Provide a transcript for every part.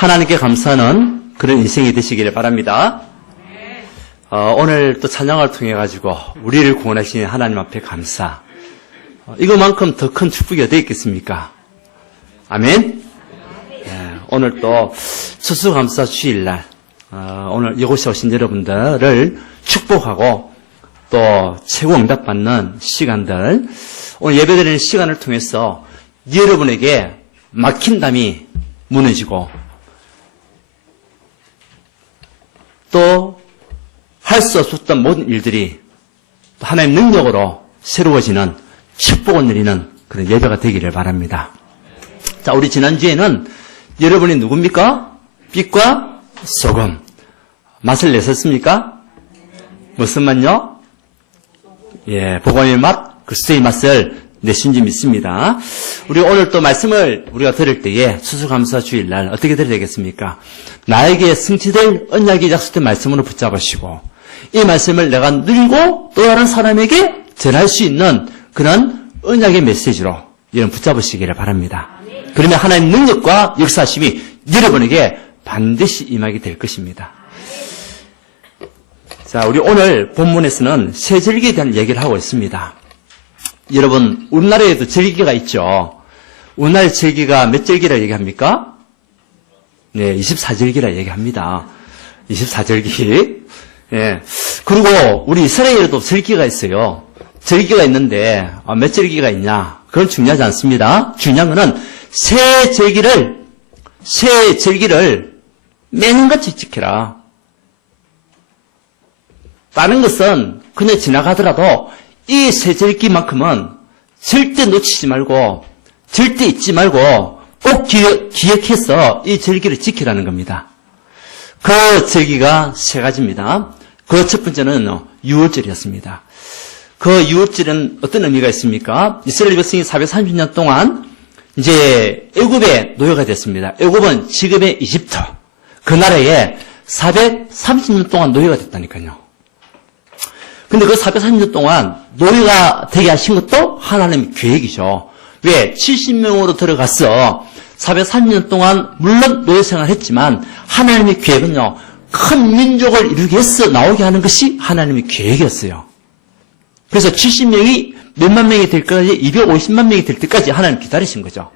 하나님께 감사하는 그런 인생이 되시기를 바랍니다. 오늘 또 찬양을 통해 가지고 우리를 구원하신 하나님 앞에 감사. 이거만큼 더 큰 축복이 어디 있겠습니까? 아멘. 오늘 또 추수감사 주일날 오늘 이곳에 오신 여러분들을 축복하고 또 최고 응답받는 시간들, 오늘 예배드리는 시간을 통해서 여러분에게 막힌 담이 무너지고 또 할 수 없었던 모든 일들이 하나님의 능력으로 새로워지는 축복을 누리는 그런 예배가 되기를 바랍니다. 자, 우리 지난주에는 여러분이 누굽니까? 빛과 소금. 맛을 내셨습니까? 무슨 맛요? 복음의 맛, 그리스도의 맛을 내신지 믿습니다. 우리 오늘 또 말씀을 우리가 들을 때에 추수감사 주일날 어떻게 들어야 되겠습니까? 나에게 성취될 언약이 약속된 말씀으로 붙잡으시고 이 말씀을 내가 누리고 또 다른 사람에게 전할 수 있는 그런 언약의 메시지로 여러분 붙잡으시기를 바랍니다. 그러면 하나님의 능력과 역사심이 여러분에게 반드시 임하게 될 것입니다. 자, 우리 오늘 본문에서는 세 절기에 대한 얘기를 하고 있습니다. 여러분, 우리나라에도 절기가 있죠. 우리나라의 절기가 몇 절기라 얘기합니까? 네, 24절기라 얘기합니다. 24절기. 그리고 우리 이스라엘에도 절기가 있어요. 절기가 있는데 몇 절기가 있냐? 그건 중요하지 않습니다. 중요한 거는 새 절기를 매년같이 지켜라. 다른 것은 그냥 지나가더라도 이 새 절기만큼은 절대 놓치지 말고 절대 잊지 말고 꼭 기억해서 이 절기를 지키라는 겁니다. 그 절기가 세 가지입니다. 그 첫 번째는 6월절이었습니다. 그 6월절은 어떤 의미가 있습니까? 이스라엘 백성이 430년 동안 이제 애굽에 노예가 됐습니다. 애굽은 지금의 이집트, 그 나라에 430년 동안 노예가 됐다니까요. 근데 그 430년 동안 노예가 되게 하신 것도 하나님의 계획이죠. 왜? 70명으로 들어가서 430년 동안 물론 노예 생활을 했지만 하나님의 계획은요, 큰 민족을 이루기 위해서 나오게 하는 것이 하나님의 계획이었어요. 그래서 70명이 몇만 명이 될 때까지, 250만 명이 될 때까지 하나님 기다리신 거죠.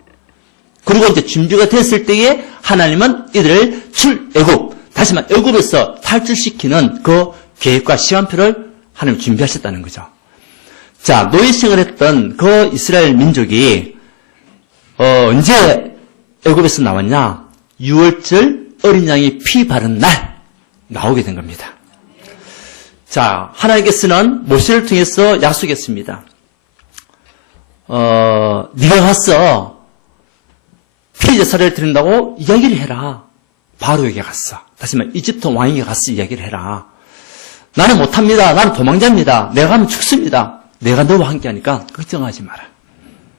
그리고 이제 준비가 됐을 때에 하나님은 이들을 출애굽, 다시 말해 애굽에서 탈출시키는 그 계획과 시간표를 하나님 준비하셨다는 거죠. 자, 노예 생활했던 그 이스라엘 민족이 언제 애굽에서 나왔냐? 6월절 어린 양이 피 바른 날 나오게 된 겁니다. 자, 하나님께서는 모세를 통해서 약속했습니다. 네가 가서 피제사를 드린다고 이야기를 해라. 바로에게 갔어. 다시 말해 이집트 왕에게 가서 이야기를 해라. 나는 못합니다. 나는 도망자입니다. 내가 가면 죽습니다. 내가 너와 함께하니까 걱정하지 마라.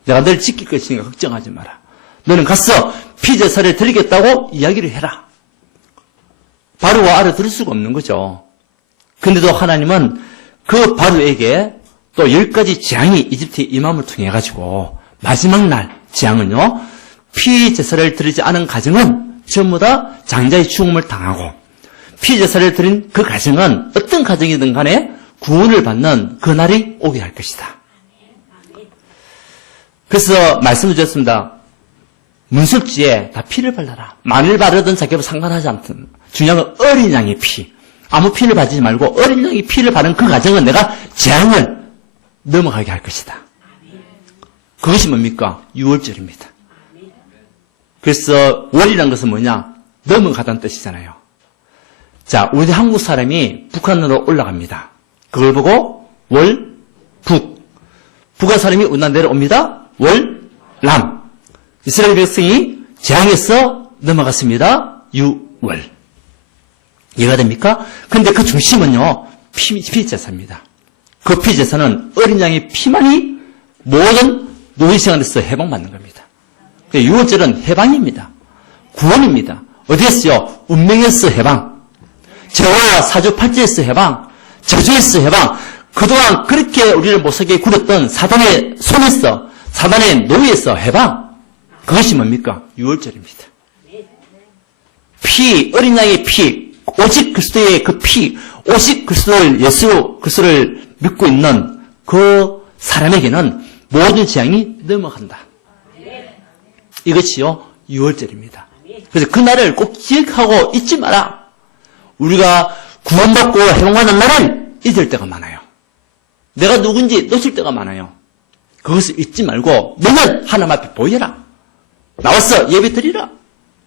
내가 너를 지킬 것이니까 걱정하지 마라. 너는 가서 피제사를 드리겠다고 이야기를 해라. 바로가 알아들을 수가 없는 거죠. 근데도 하나님은 그 바로에게 또 10가지 재앙이 이집트에 임함을 통해 가지고 마지막 날 재앙은요, 피제사를 드리지 않은 가정은 전부 다 장자의 죽음을 당하고 피제사를 드린 그 가정은 어떤 가정이든 간에 구원을 받는 그 날이 오게 할 것이다. 그래서 말씀을 드렸습니다. 문석지에 다 피를 발라라. 마늘 바르든 자기와 상관하지 않든 중요한 건 어린 양의 피. 아무 피를 바르지 말고 어린 양의 피를 바른 그 가정은 내가 재앙을 넘어가게 할 것이다. 그것이 뭡니까? 6월절입니다. 그래서 월이라는 것은 뭐냐? 넘어가다는 뜻이잖아요. 자, 우리 한국 사람이 북한으로 올라갑니다. 그걸 보고 월, 북. 북한 사람이 우리나라 내려옵니다. 월, 람. 이스라엘 백성이 재앙에서 넘어갔습니다. 6월. 이해가 됩니까? 근데 그 중심은요, 피제사입니다. 그 피제사는 어린 양의 피만이 모든 노예 생활에서 해방받는 겁니다. 6월절은 해방입니다. 구원입니다. 어디에서요? 운명에서 해방. 죄와 사주팔자에서 해방. 저주에서 해방. 그동안 그렇게 우리를 못살게 굴었던 사단의 손에서, 사단의 노예에서 해방. 그것이 뭡니까? 6월절입니다. 피, 어린 양의 피, 오직 그리스도의 그 피, 오직 그리스도를, 예수 그리스도를 믿고 있는 그 사람에게는 모든 재앙이 넘어간다. 이것이요, 유월절입니다. 그래서 그날을 꼭 기억하고 잊지 마라. 우리가 구원받고 해방하는 날을 잊을 때가 많아요. 내가 누군지 놓칠 때가 많아요. 그것을 잊지 말고 너는 하나님 앞에 보여라. 나와서 예배 드리라.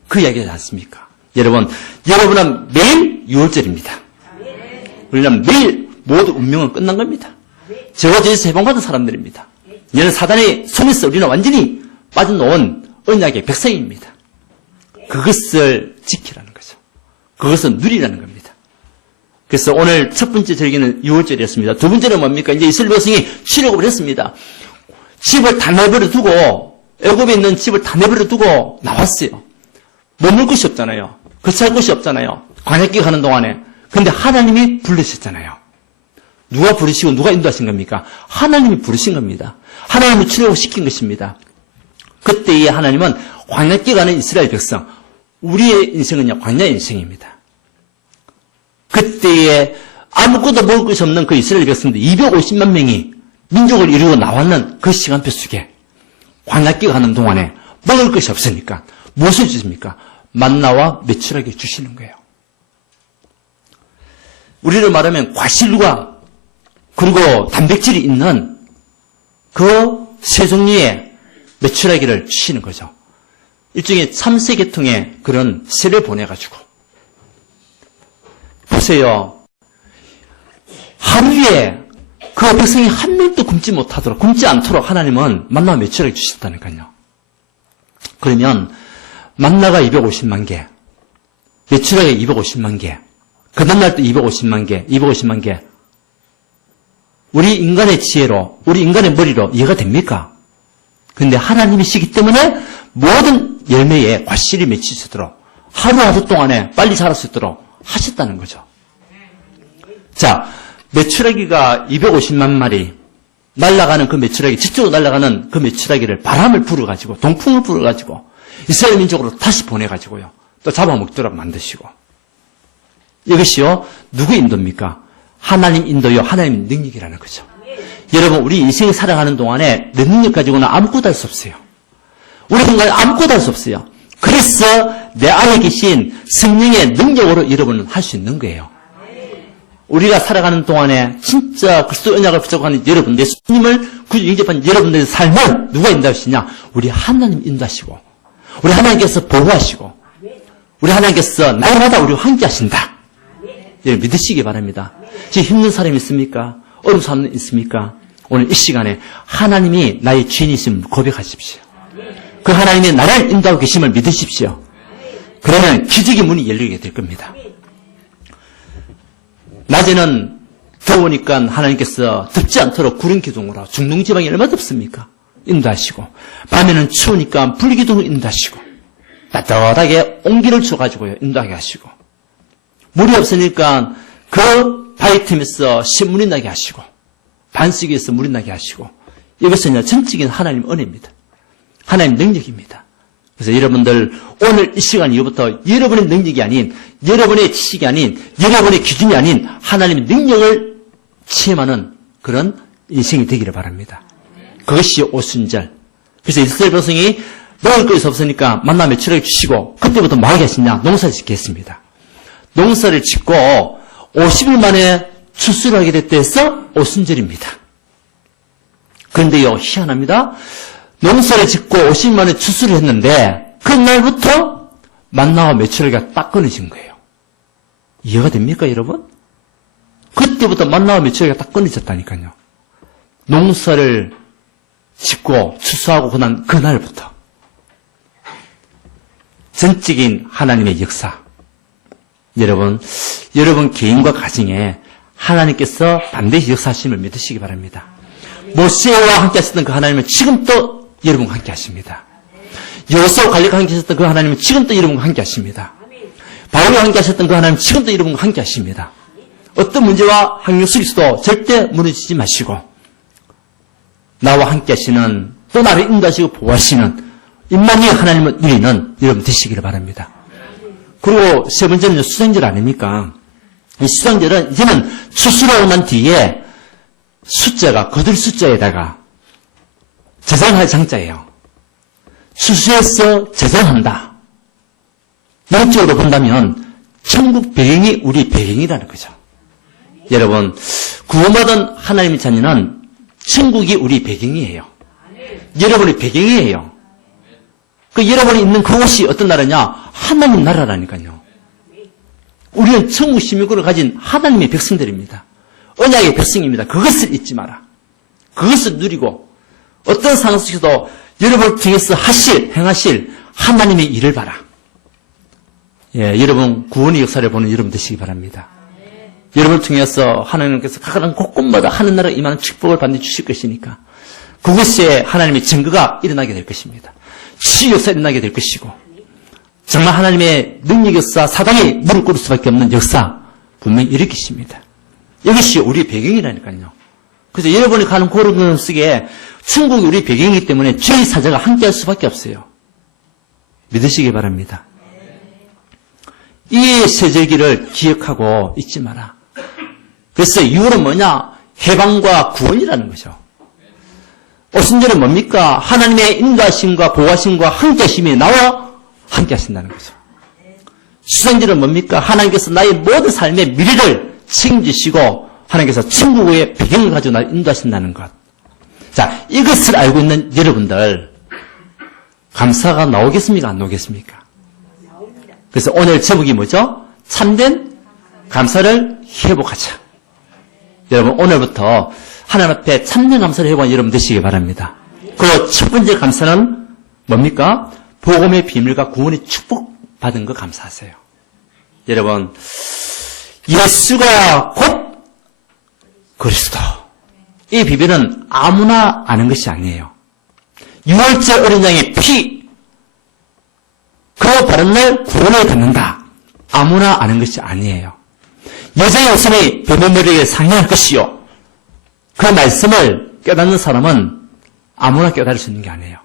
그 이야기하지 않습니까? 여러분은 매일 유월절입니다. 우리는 매일 모두 운명은 끝난 겁니다. 저와 저에서 해방받은 사람들입니다. 얘는 사단의 손에서 우리는 완전히 빠져놓은 언약의 백성입니다. 그것을 지키라는 거죠. 그것은 누리라는 겁니다. 그래서 오늘 첫 번째 절기는 유월절이었습니다. 두 번째는 뭡니까? 이제 이스라엘 백성이 출애굽을 했습니다. 집을 다 내버려 두고, 애굽에 있는 집을 다 내버려 두고 나왔어요. 머물 곳이 없잖아요. 거처할 곳이 없잖아요. 광야길 가는 동안에. 근데 하나님이 부르셨잖아요. 누가 부르시고 누가 인도하신 겁니까? 하나님이 부르신 겁니다. 하나님이 출애굽시킨 것입니다. 그때의 하나님은 광야길 가는 이스라엘 백성, 우리의 인생은요, 광야 인생입니다. 그때에 아무것도 먹을 것이 없는 그 이스라엘 백성들 250만 명이 민족을 이루고 나왔는 그 시간표 속에 광야길 가는 동안에 먹을 것이 없으니까 무엇을 주십니까? 만나와 메추라기 주시는 거예요. 우리를 말하면 과실과 그리고 단백질이 있는 그 세 종류의 메추라기를 주시는 거죠. 일종의 참새계통의 그런 새를 보내가지고. 보세요. 하루에 그 백성이 한 명도 굶지 않도록 하나님은 만나와 메추라기 주셨다니까요. 그러면 만나가 250만 개, 메추라기 250만 개, 그 다음날 또 250만 개. 우리 인간의 지혜로, 우리 인간의 머리로 이해가 됩니까? 근데 하나님이시기 때문에 모든 열매에 과실이 맺힐 수 있도록 하루하루 동안에 빨리 자랄 수 있도록 하셨다는 거죠. 자, 메추라기가 250만 마리 날아가는 그 메추라기, 지쪽으로 날아가는 그 메추라기를 바람을 불어가지고, 동풍을 불어가지고 이스라엘 민족으로 다시 보내가지고요. 또 잡아먹도록 만드시고. 이것이요, 누구의 인도입니까? 하나님 인도요, 하나님 능력이라는 거죠. 여러분, 우리 인생을 살아가는 동안에 내 능력 가지고는 아무것도 할 수 없어요. 우리 인간은 아무것도 할 수 없어요. 그래서 내 안에 계신 성령의 능력으로 여러분은 할 수 있는 거예요. 우리가 살아가는 동안에 진짜 그리스도 언약을 붙잡고 여러분, 내 주님을 구주 영접한 여러분들의 삶을 누가 인도하시냐? 우리 하나님 인도하시고, 우리 하나님께서 보호하시고, 우리 하나님께서 날마다 우리와 함께 하신다. 여러분 믿으시기 바랍니다. 지금 힘든 사람이 있습니까? 어려운 사람이 있습니까? 오늘 이 시간에 하나님이 나의 주인이심을 고백하십시오. 그 하나님이 나를 인도하고 계심을 믿으십시오. 그러면 기적의 문이 열리게 될 겁니다. 낮에는 더우니까 하나님께서 덥지 않도록 구름 기둥으로 중동지방이 얼마나 덥습니까? 인도하시고, 밤에는 추우니까 불기둥으로 인도하시고, 따뜻하게 온기를 줘가지고요, 인도하게 하시고, 물이 없으니까 그 바위 틈에서 신물이 나게 하시고, 반석에서 물이 나게 하시고, 이것은 전적인 하나님 은혜입니다. 하나님 능력입니다. 그래서 여러분들 오늘 이 시간 이후부터 여러분의 능력이 아닌, 여러분의 지식이 아닌, 여러분의 기준이 아닌 하나님의 능력을 체험하는 그런 인생이 되기를 바랍니다. 그것이 오순절. 그래서 이스라엘 백성이 먹을 것이 없으니까 만나 메추라기 주시고, 그때부터 뭐 하게 하시냐? 농사를 짓게 했습니다. 농사를 짓고 50일 만에 추수를 하게 됐다 해서 오순절입니다. 그런데요, 희한합니다. 농사를 짓고 50일 만에 추수를 했는데 그날부터 만나와 메추라기가 딱 끊어진 거예요. 이해가 됩니까, 여러분? 그때부터 만나와 메추라기가 딱 끊어졌다니까요. 농사를 짓고 추수하고 그날부터 전적인 하나님의 역사. 여러분 개인과 가정에 하나님께서 반드시 역사하심을 믿으시기 바랍니다. 모세와 함께 하셨던 그 하나님은 지금도 여러분과 함께 하십니다. 여호수아와 갈렙과 함께 하셨던 그 하나님은 지금도 여러분과 함께 하십니다. 바울과 함께 하셨던 그 하나님은 지금도 여러분과 함께 하십니다. 어떤 문제와 환경 속에서도 절대 무너지지 마시고, 나와 함께 하시는, 또 나를 인도하시고 보호하시는 임마누엘 하나님을 누리는 여러분 되시기를 바랍니다. 그리고 세 번째는 수생절 아닙니까? 이 수생절은 이제는 수술하고 난 뒤에 숫자가 거들 숫자에다가 저장할 장자예요. 수수해서 저장한다. 영적으로 본다면 천국 배경이 우리 배경이라는 거죠. 여러분, 구원받은 하나님의 자녀는 천국이 우리 배경이에요. 여러분의 배경이에요. 그 여러분이 있는 그곳이 어떤 나라냐? 하나님 나라라니까요. 우리는 천국 시민권을 가진 하나님의 백성들입니다. 언약의 백성입니다. 그것을 잊지 마라. 그것을 누리고 어떤 상황 속에서도 여러분을 통해서 행하실 하나님의 일을 봐라. 예, 여러분 구원의 역사를 보는 여러분 되시기 바랍니다. 여러분을 통해서 하나님께서 각각 곳곳마다 하늘나라 임하는 축복을 반드시 주실 것이니까 그곳에 하나님의 증거가 일어나게 될 것입니다. 치유 역사 일어나게 될 것이고 정말 하나님의 능력 역사, 사단이 무릎 꿇을 수밖에 없는 역사 분명히 일으키십니다. 이것이 우리 배경이라니까요. 그래서 여러분이 가는 고른 속에 천국이 우리 배경이기 때문에 죄의 사자가 함께할 수밖에 없어요. 믿으시기 바랍니다. 이 세절기를 기억하고 잊지 마라. 그래서 이유는 뭐냐? 해방과 구원이라는 거죠. 오순절은 뭡니까? 하나님의 인도하심과 보호하심과 함께하심이 나와 함께하신다는 거죠. 수생절은 뭡니까? 하나님께서 나의 모든 삶의 미래를 책임지시고 하나님께서 천국의 배경을 가지고 나를 인도하신다는 것. 자, 이것을 알고 있는 여러분들 감사가 나오겠습니까? 안 나오겠습니까? 그래서 오늘 제목이 뭐죠? 참된 감사를 회복하자. 여러분 오늘부터 하나님 앞에 참된 감사를 회복한 여러분 되시기 바랍니다. 그 첫 번째 감사는 뭡니까? 복음의 비밀과 구원의 축복 받은 거 감사하세요. 여러분 예수가 곧 그리스도. 이 비밀은 아무나 아는 것이 아니에요. 유월절 어린 양의 피, 그 바른 날 구원을 받는다. 아무나 아는 것이 아니에요. 여자의 웃음이 뱀의 상향할 것이요. 그 말씀을 깨닫는 사람은 아무나 깨달을 수 있는 게 아니에요.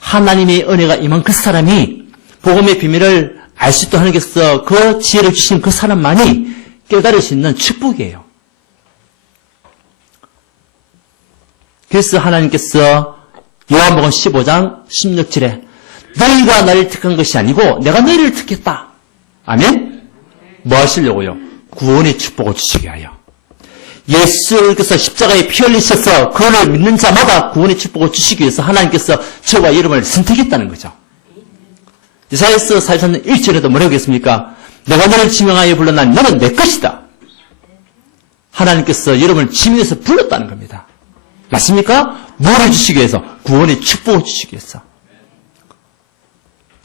하나님의 은혜가 임한 그 사람이 복음의 비밀을 알 수 있도록 하나님께서 그 지혜를 주신 그 사람만이 깨달을 수 있는 축복이에요. 그래서 하나님께서 요한복음 15장 16절에 너희가 나를 택한 것이 아니고 내가 너희를 택했다. 아멘? 뭐 하시려고요? 구원의 축복을 주시게 하여. 예수께서 십자가에 피 흘리셔서 그를 믿는 자마다 구원의 축복을 주시기 위해서 하나님께서 저와 여러분을 선택했다는 거죠. 이사야서 43년 1절에도 뭐라고 했습니까? 내가 너를 지명하여 불러 난 너는 내 것이다. 하나님께서 여러분을 지명해서 불렀다는 겁니다. 맞습니까? 뭐를 주시기 위해서? 구원의 축복을 주시기 위해서.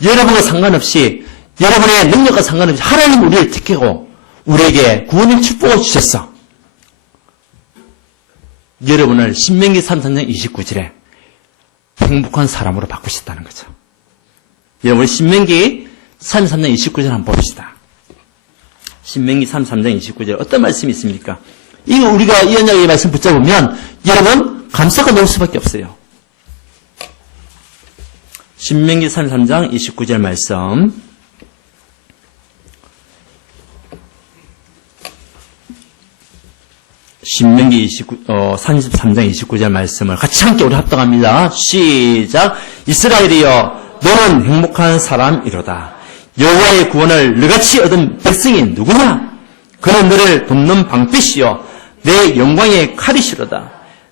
여러분과 상관없이 여러분의 능력과 상관없이 하나님 우리를 택하고 우리에게 구원의 축복을 주셨어. 여러분을 신명기 33장 29절에 행복한 사람으로 바꾸셨다는 거죠. 여러분 신명기 33장 29절 한번 봅시다. 신명기 33장 29절 어떤 말씀이 있습니까? 이거 우리가 이 언약의 말씀 붙잡으면 여러분 감사가 나올 수밖에 없어요. 신명기 33장 29절 말씀 신명기 33장 29절 말씀을 같이 함께 우리 합독합니다. 시작. 이스라엘이여 너는 행복한 사람이로다. 여호와의 구원을 너같이 얻은 백성이 누구냐? 그는 너를 돕는 방패시요 내 영광의 칼이시로다.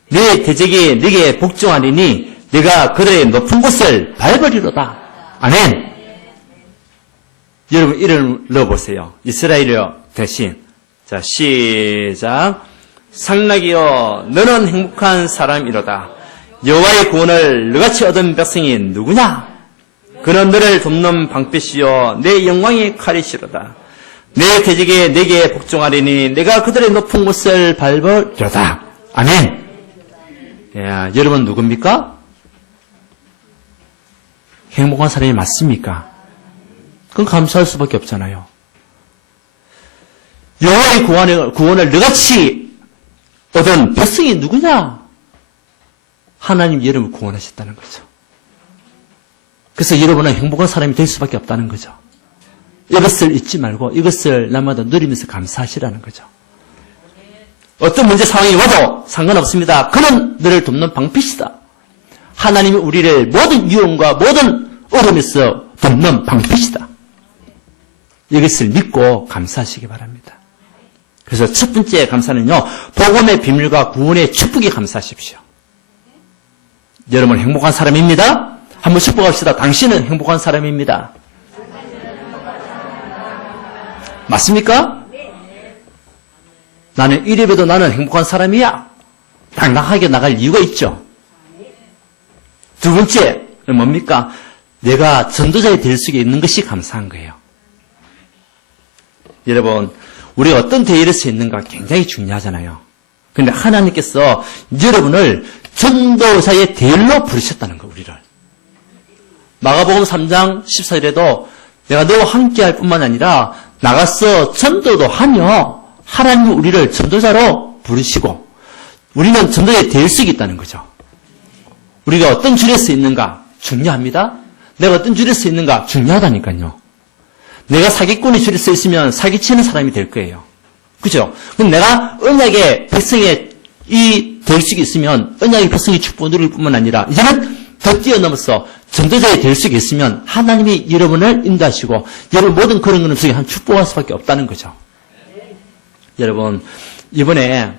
내 대적이 네게 복종하리니 네가 그들의 높은 곳을 밟으리로다. 아멘. 여러분 이를 넣어보세요. 이스라엘이여 대신 자 시작. 상락이여 너는 행복한 사람이로다. 여호와의 구원을 너같이 얻은 백성이 누구냐? 그는 너를 돕는 방패시요 내 영광의 칼이시로다. 내 대적이 네게 복종하리니 내가 그들의 높은 곳을 밟으리로다. 아멘. 야, 여러분 누굽니까? 행복한 사람이 맞습니까? 그건 감사할 수밖에 없잖아요. 여호와의 구원을 너같이 얻은 백성이 누구냐? 하나님 여러분을 구원하셨다는 거죠. 그래서 여러분은 행복한 사람이 될 수밖에 없다는 거죠. 이것을 잊지 말고 이것을 날마다 누리면서 감사하시라는 거죠. 어떤 문제 상황이 와도 상관없습니다. 그는 너를 돕는 방패시다. 하나님이 우리를 모든 위험과 모든 어려움에서 돕는 방패시다. 이것을 믿고 감사하시기 바랍니다. 그래서 첫 번째 감사는요, 복음의 비밀과 구원의 축복에 감사하십시오. 여러분 행복한 사람입니다. 한번 축복합시다. 당신은 행복한 사람입니다. 맞습니까? 나는 이래봬도 나는 행복한 사람이야. 당당하게 나갈 이유가 있죠. 두 번째는 뭡니까? 내가 전도자의 될 수 있는 것이 감사한 거예요. 여러분, 우리가 어떤 대회를 수 있는가 굉장히 중요하잖아요. 그런데 하나님께서 여러분을 전도자의 대열로 부르셨다는 거, 우리를. 마가복음 3장 14절에도 내가 너와 함께할 뿐만 아니라 나가서 전도도 하며 하나님이 우리를 전도자로 부르시고 우리는 전도자의 될 수 있다는 거죠. 우리가 어떤 줄에 서 있는가 중요합니다. 내가 어떤 줄에 서 있는가 중요하다니까요. 내가 사기꾼의 줄에 서 있으면 사기치는 사람이 될 거예요. 그죠? 그럼 내가 언약의 백성의 이 될수가 있으면 언약의 백성의 축복을 누릴 뿐만 아니라 이제는 더 뛰어넘어서 전도자의 될수가 있으면 하나님이 여러분을 인도하시고 여러분 모든 그런 것 속에 한 축복할 수밖에 없다는 거죠. 여러분, 이번에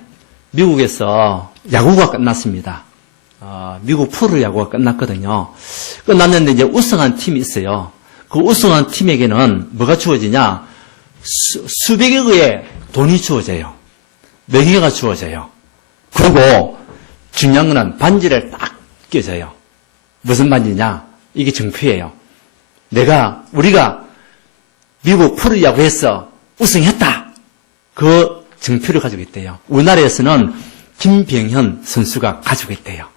미국에서 야구가 끝났습니다. 미국 프로야구가 끝났거든요. 끝났는데 이제 우승한 팀이 있어요. 그 우승한 팀에게는 뭐가 주어지냐? 수백억의 돈이 주어져요. 명예가 주어져요. 그리고 중요한 거는 반지를 딱 껴줘요. 무슨 반지냐? 이게 정표예요. 우리가 미국 프로야구에서 우승했다. 그 정표를 가지고 있대요. 우리나라에서는 김병현 선수가 가지고 있대요.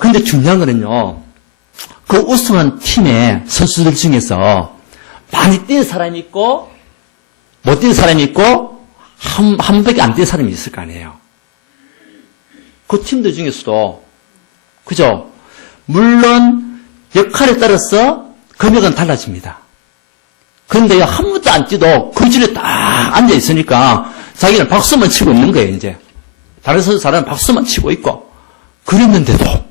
근데 중요한 거는요, 그 우승한 팀의 선수들 중에서 많이 뛴 사람이 있고, 못 뛴 사람이 있고, 한 번밖에 안 뛴 사람이 있을 거 아니에요. 그 팀들 중에서도, 그죠? 물론, 역할에 따라서 금액은 달라집니다. 그런데요, 한 번도 안 뛰도 그 줄에 딱 앉아 있으니까 자기는 박수만 치고 있는 거예요, 이제. 다른 선수 사람은 박수만 치고 있고. 그랬는데도,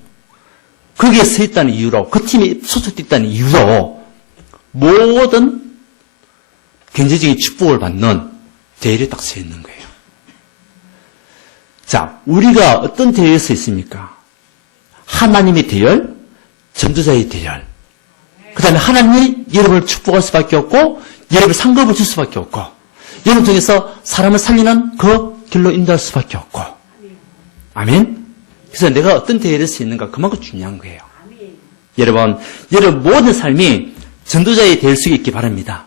거기에 서 있다는 이유로, 그 팀에 소속됐다는 이유로, 모든 경제적인 축복을 받는 대열에 딱 서 있는 거예요. 자, 우리가 어떤 대열에 서 있습니까? 하나님의 대열, 전도자의 대열. 그 다음에 하나님이 여러분을 축복할 수밖에 없고, 여러분을 상급을 줄 수밖에 없고, 여러분 통해서 사람을 살리는 그 길로 인도할 수밖에 없고. 아멘? 그래서 내가 어떤 대열에 서 있는가 그만큼 중요한 거예요. 여러분 모든 삶이 전도자의 될 수 있기 바랍니다.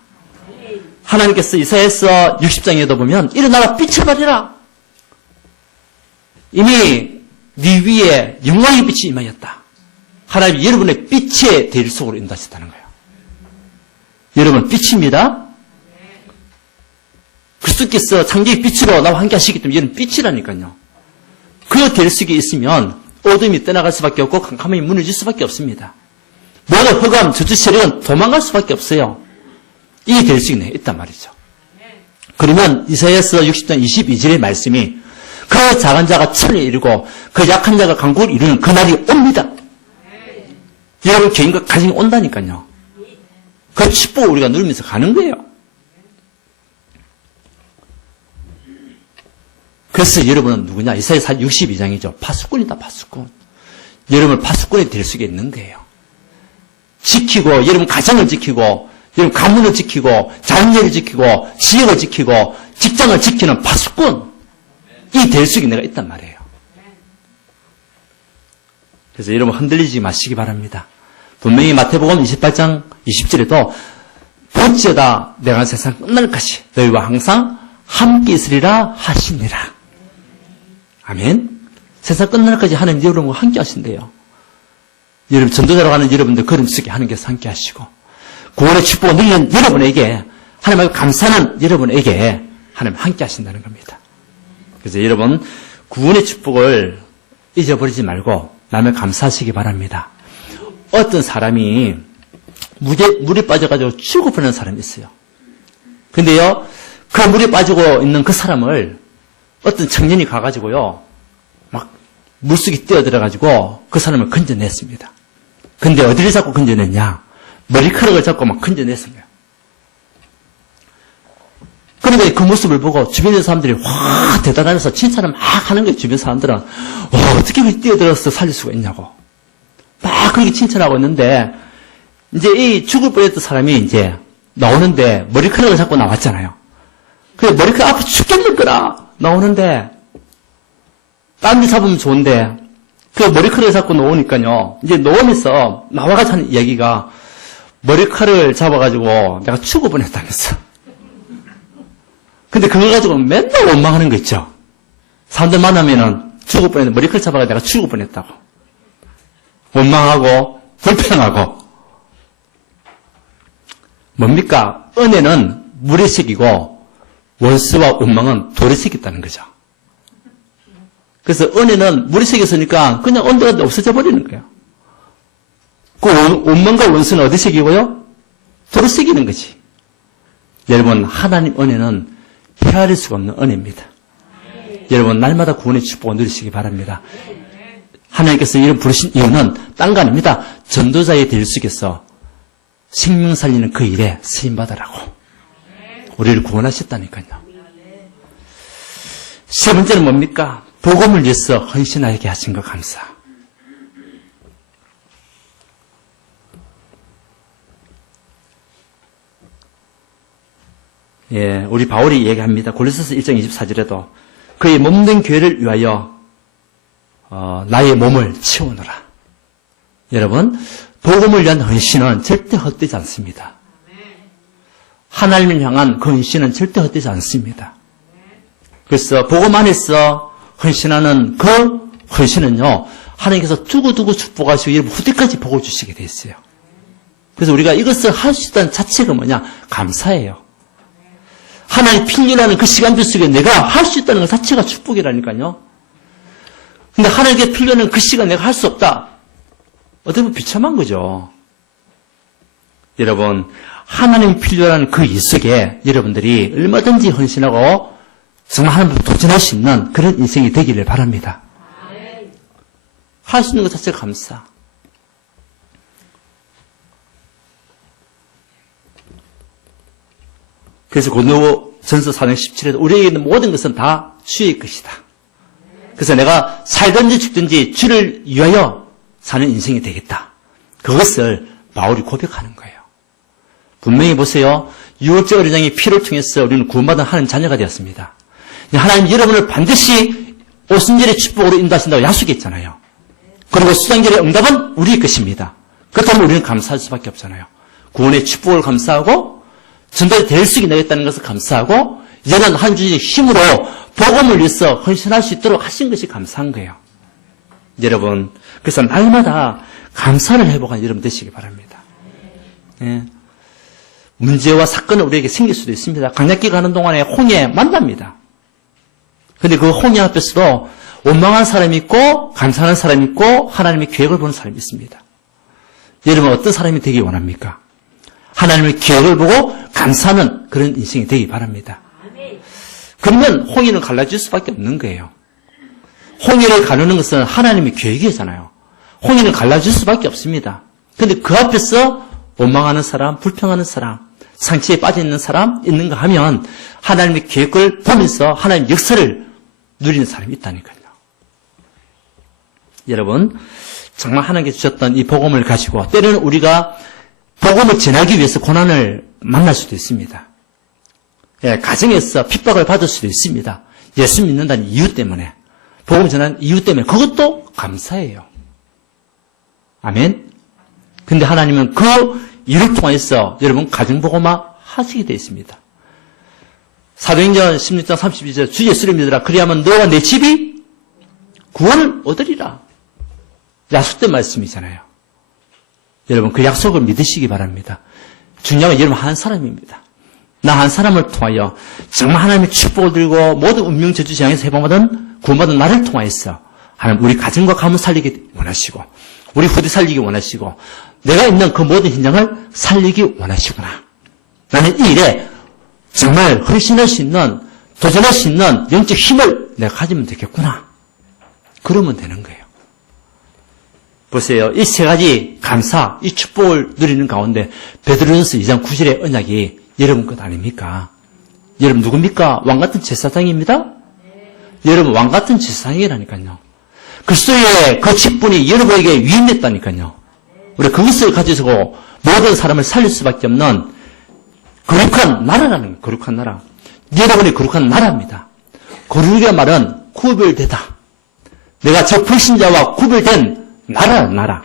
하나님께서 이사야서 60장에도 보면 일어나라 빛을 발해라. 이미 네 위에 영광의 빛이 임하였다. 하나님이 여러분의 빛의 대열 속으로 인도하셨다는 거예요. 여러분 빛입니다. 그리스도께서 창조의 빛으로 나와 함께 하시기 때문에 여러분 빛이라니까요. 그 될 수 있으면 어둠이 떠나갈 수밖에 없고 캄캄함이 무너질 수밖에 없습니다. 모든 흑암, 저주 세력은 도망갈 수밖에 없어요. 이게 될 수 있단 말이죠. 그러면 이사야서 60장 22절의 말씀이 그 작은 자가 천을 이루고 그 약한 자가 강국을 이루는 그날이 옵니다. 여러분 개인과 가정이 온다니까요. 그 축복을 우리가 누리면서 가는 거예요. 그래서 여러분은 누구냐? 이사야 62장이죠. 파수꾼이다, 파수꾼. 여러분 파수꾼이 될 수가 있는 거예요. 지키고, 여러분 가정을 지키고, 여러분 가문을 지키고, 자녀를 지키고, 지역을 지키고, 직장을 지키는 파수꾼이 될 수가 내가 있단 말이에요. 그래서 여러분 흔들리지 마시기 바랍니다. 분명히 마태복음 28장 20절에도 보찌어다 내가 세상 끝날까지 너희와 항상 함께 있으리라 하시니라. 아멘. 세상 끝날까지 하나님 여러분과 함께 하신대요. 여러분 전도자로 가는 여러분들 걸음 속에 하나님께서 함께 하시고 구원의 축복을 누리는 여러분에게 하나님의 감사하는 여러분에게 하나님 함께 하신다는 겁니다. 그래서 여러분 구원의 축복을 잊어버리지 말고 남을 감사하시기 바랍니다. 어떤 사람이 물에 빠져가지고 죽을 뻔한 사람이 있어요. 근데요, 그 물에 빠지고 있는 그 사람을 어떤 청년이 가가지고요, 막 물속에 뛰어들어가지고 그 사람을 건져냈습니다. 근데 어디를 잡고 건져냈냐? 머리카락을 잡고 막 건져냈습니다. 그러니까 그 모습을 보고 주변의 사람들이 와 대단하면서 칭찬을 막 하는 거예요. 주변 사람들은 어떻게 그렇게 뛰어들어서 살릴 수가 있냐고 막 그렇게 칭찬하고 있는데 이제 이 죽을 뻔했던 사람이 이제 나오는데 머리카락을 잡고 나왔잖아요. 그래 머리카락 앞에 죽겠는 거라 나오는데 딴 데 잡으면 좋은데 그 머리카락을 잡고 나오니까요. 이제 나오면서 나와가지고 하는 이야기가 머리카락을 잡아가지고 내가 죽을 뻔했다면서. 근데 그거 가지고 맨날 원망하는 거 있죠. 사람들 만나면은 죽을 뻔했는데 머리카락 잡아가 내가 죽을 뻔했다고. 원망하고 불평하고. 뭡니까? 은혜는 물에 새기고 원수와 원망은 돌에 새겼다는 거죠. 그래서 은혜는 물에 새겼으니까 그냥 언제든지 없어져 버리는 거예요. 그 원망과 원수는 어디 새기고요? 돌에 새기는 거지. 여러분 하나님 은혜는 헤아릴 수가 없는 은혜입니다. 여러분 날마다 구원의 축복을 누리시기 바랍니다. 하나님께서 이런 부르신 이유는 딴 거 아닙니다. 전도자의 될 속에서 생명 살리는 그 일에 쓰임받으라고 우리를 구원하셨다니까요. 세 번째는 뭡니까? 복음을 위해서 헌신하게 하신 것 감사. 예, 우리 바울이 얘기합니다. 골로새서 1장 24절에도 그의 몸된 교회를 위하여 나의 몸을 치우노라. 여러분, 복음을 위한 헌신은 절대 헛되지 않습니다. 하나님을 향한 그 헌신은 절대 헛되지 않습니다. 그래서 복음 안에서 헌신하는 그 헌신은요, 하나님께서 두고두고 축복하시고 여러분 후대까지 복을 주시게 돼 있어요. 그래서 우리가 이것을 할 수 있다는 자체가 뭐냐? 감사예요. 하나님 필요라는 그 시간들 속에 내가 할 수 있다는 것 자체가 축복이라니까요. 근데 하나님께 필요는 그 시간 내가 할 수 없다. 어떻게 보면 비참한 거죠. 여러분, 하나님 필요라는 그 일 속에 여러분들이 얼마든지 헌신하고 정말 하나님께 도전할 수 있는 그런 인생이 되기를 바랍니다. 할 수 있는 것 자체가 감사. 그래서 고린도전서 4장 17절에도 우리에게 있는 모든 것은 다 주의 것이다. 그래서 내가 살든지 죽든지 주를 위하여 사는 인생이 되겠다. 그것을 바울이 고백하는 거예요. 분명히 보세요. 유월절 어린양의 피를 통해서 우리는 구원받은 하나님 자녀가 되었습니다. 하나님 여러분을 반드시 오순절의 축복으로 인도하신다고 약속했잖아요. 그리고 수장절의 응답은 우리의 것입니다. 그렇다면 우리는 감사할 수밖에 없잖아요. 구원의 축복을 감사하고 전달이 될 수 있게 되겠다는 것을 감사하고 이제는 한 주의 힘으로 복음을 위해서 헌신할 수 있도록 하신 것이 감사한 거예요. 여러분, 그래서 날마다 감사를 회복하는 여러분 되시기 바랍니다. 예. 문제와 사건은 우리에게 생길 수도 있습니다. 강약기 가는 동안에 홍해 만납니다. 근데 그 홍해 앞에서도 원망한 사람이 있고 감사하는 사람이 있고 하나님의 계획을 보는 사람이 있습니다. 여러분 어떤 사람이 되기 원합니까? 하나님의 계획을 보고 감사하는 그런 인생이 되기 바랍니다. 그러면 홍해는 갈라질 수밖에 없는 거예요. 홍해를 가르는 것은 하나님의 계획이잖아요. 홍해는 갈라질 수밖에 없습니다. 그런데 그 앞에서 원망하는 사람, 불평하는 사람, 상처에 빠져있는 사람 있는가 하면 하나님의 계획을 보면서 하나님의 역사를 누리는 사람이 있다니까요. 여러분, 정말 하나님께 주셨던 이 복음을 가지고 때로는 우리가 복음을 전하기 위해서 고난을 만날 수도 있습니다. 예, 가정에서 핍박을 받을 수도 있습니다. 예수 믿는다는 이유 때문에, 복음 전하는 이유 때문에 그것도 감사해요. 아멘. 근데 하나님은 그 일을 통해서 여러분 가정복음화 하시게 되어 있습니다. 사도행전 16장 32절 주 예수를 믿으라 그리하면 너와 내 집이 구원을 얻으리라. 약속된 말씀이잖아요. 여러분 그 약속을 믿으시기 바랍니다. 중요한 건 여러분 한 사람입니다. 나 한 사람을 통하여 정말 하나님의 축복을 들고 모든 운명 저주 향해서 해방받은 구원받은 나를 통하여서 하나님 우리 가정과 가문 살리기 원하시고 우리 후대 살리기 원하시고 내가 있는 그 모든 현장을 살리기 원하시구나. 나는 이 일에 정말 헌신할 수 있는, 도전할 수 있는 영적 힘을 내가 가지면 되겠구나. 그러면 되는 거예요. 보세요. 이 세 가지 감사, 이 축복을 누리는 가운데 베드로전서 2장 9절의 언약이 여러분 것 아닙니까? 여러분 누굽니까? 왕같은 제사장입니다? 여러분 왕같은 제사장이라니까요. 그리스도의 그 직분이 여러분에게 위임됐다니까요. 우리 그것을 가지고 모든 사람을 살릴 수밖에 없는 거룩한 나라라는 거예요. 거룩한 나라. 여러분이 거룩한 나라입니다. 거룩이란 말은 구별되다. 내가 저 불신자와 구별된 나라는 나라.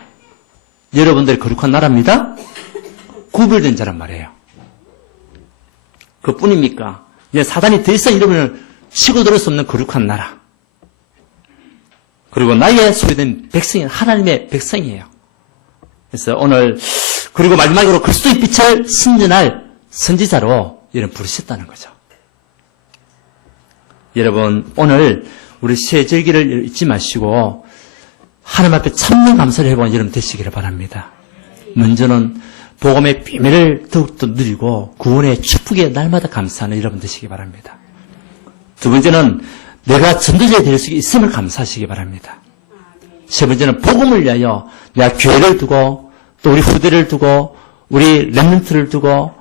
여러분들이 거룩한 나라입니다. 구별된 자란 말이에요. 그뿐입니까? 이제 사단이 더 이상 여러분을 치고 들을 수 없는 거룩한 나라. 그리고 나의 소유된 백성인 하나님의 백성이에요. 그래서 오늘 그리고 마지막으로 그리스도의 빛을 신전할 선지자로 여러분 부르셨다는 거죠. 여러분 오늘 우리 새 절기를 잊지 마시고 하나님 앞에 참는 감사를 해보는 여러분 되시기를 바랍니다. 먼저는 복음의 비밀을 더욱더 누리고 구원의 축복에 날마다 감사하는 여러분 되시기 바랍니다. 두 번째는 내가 전도자가 될 수 있음을 감사하시기 바랍니다. 세 번째는 복음을 위하여 내가 교회를 두고 또 우리 후대를 두고 우리 렘넌트를 두고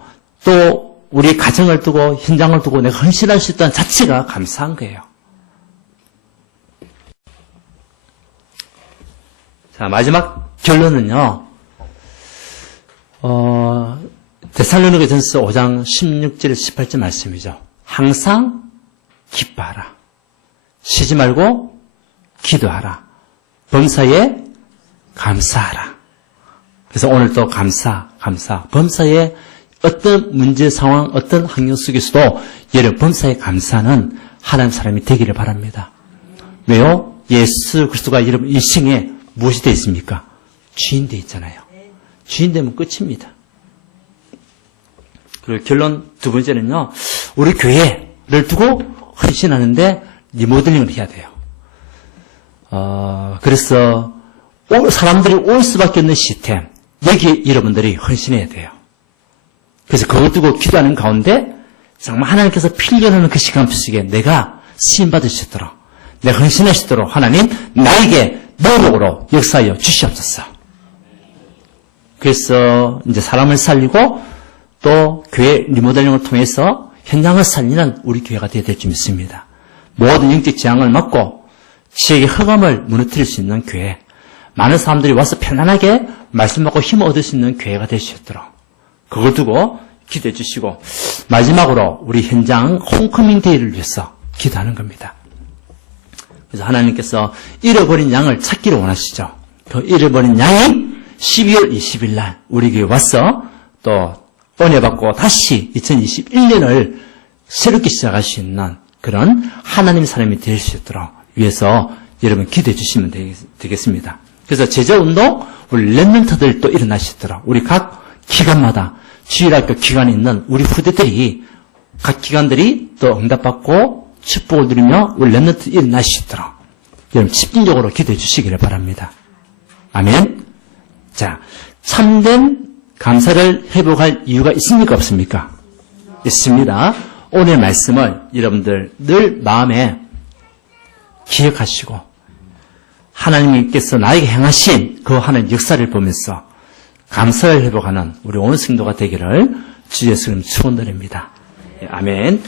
또 우리 가정을 두고 현장을 두고 내가 헌신할 수 있다는 자체가 감사한 거예요. 자, 마지막 결론은요. 데살로니가전서 5장 16절 18절 말씀이죠. 항상 기뻐하라. 쉬지 말고 기도하라. 범사에 감사하라. 그래서 오늘 또 감사. 범사에 어떤 문제 상황, 어떤 환경 속에서도 여러분 범사에 감사하는 하나님 사람이 되기를 바랍니다. 왜요? 예수 그리스도가 여러분 일생에 무엇이 되어 있습니까? 주인 되어 있잖아요. 주인 되면 끝입니다. 그리고 결론 두 번째는요. 우리 교회를 두고 헌신하는데 리모델링을 해야 돼요. 그래서 사람들이 올 수밖에 없는 시스템, 여기 여러분들이 헌신해야 돼요. 그래서 그걸 두고 기도하는 가운데 정말 하나님께서 필요하는 그 시간표 속에 내가 쓰임받을 수 있도록, 내가 헌신할 수 있도록 하나님 나에게 노력으로 역사하여 주시옵소서. 그래서 이제 사람을 살리고 또 교회 리모델링을 통해서 현장을 살리는 우리 교회가 되어야 될 줄 믿습니다. 모든 영적 재앙을 막고 지역의 흑암을 무너뜨릴 수 있는 교회, 많은 사람들이 와서 편안하게 말씀 받고 힘을 얻을 수 있는 교회가 될 수 있도록 그걸 두고 기도해 주시고 마지막으로 우리 현장 홈커밍 데이를 위해서 기도하는 겁니다. 그래서 하나님께서 잃어버린 양을 찾기를 원하시죠. 그 잃어버린 양이 12월 20일 날 우리 교회에 와서 또 은혜 받고 다시 2021년을 새롭게 시작할 수 있는 그런 하나님 사람이 될 수 있도록 위해서 여러분 기도해 주시면 되겠습니다. 그래서 제자운동 우리 렘넌트들 또 일어나시도록 우리 각 기관마다 주일학교 기관에 있는 우리 후대들이 각 기관들이 또 응답받고 축복을 누리며 우리 렘넌트 일어나시도록 여러분 집중적으로 기도해 주시기를 바랍니다. 아멘. 자, 참된 감사를 회복할 이유가 있습니까? 없습니까? 있습니다. 오늘 말씀을 여러분들 늘 마음에 기억하시고 하나님께서 나에게 행하신 그 하나님 역사를 보면서 감사를 회복하는 우리 온 성도가 되기를 주 예수님 축원드립니다. 아멘.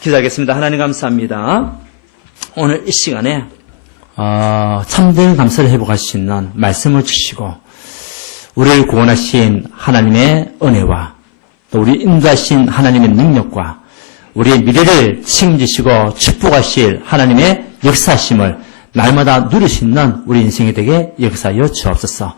기도하겠습니다. 하나님 감사합니다. 오늘 이 시간에 참된 감사를 회복할 수 있는 말씀을 주시고 우리를 구원하신 하나님의 은혜와 또 우리 인도하신 하나님의 능력과 우리의 미래를 책임지시고 축복하실 하나님의 역사심을 날마다 누릴 수 있는 우리 인생이 되게 역사하여 주옵소서.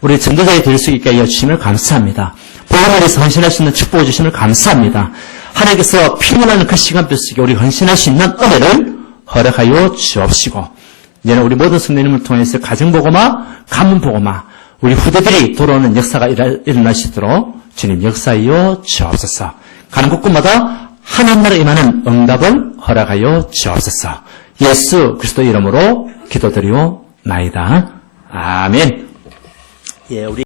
우리 전도자가 될 수 있게 하여 주심을 감사합니다. 복음을 위해서 헌신할 수 있는 축복을 주심을 감사합니다. 하나님께서 필요한 그 시간표 속에 우리 헌신할 수 있는 은혜를 허락하여 주옵시고 이제는 우리 모든 성도님을 통해서 가정복음화, 가문복음화 우리 후대들이 돌아오는 역사가 일어날 수 있도록 주님 역사하여 주옵소서. 가는 곳곳마다 하나님 나라에 임하는 응답을 허락하여 주옵소서. 예수 그리스도 이름으로 기도드리오나이다. 아멘. 예, 우리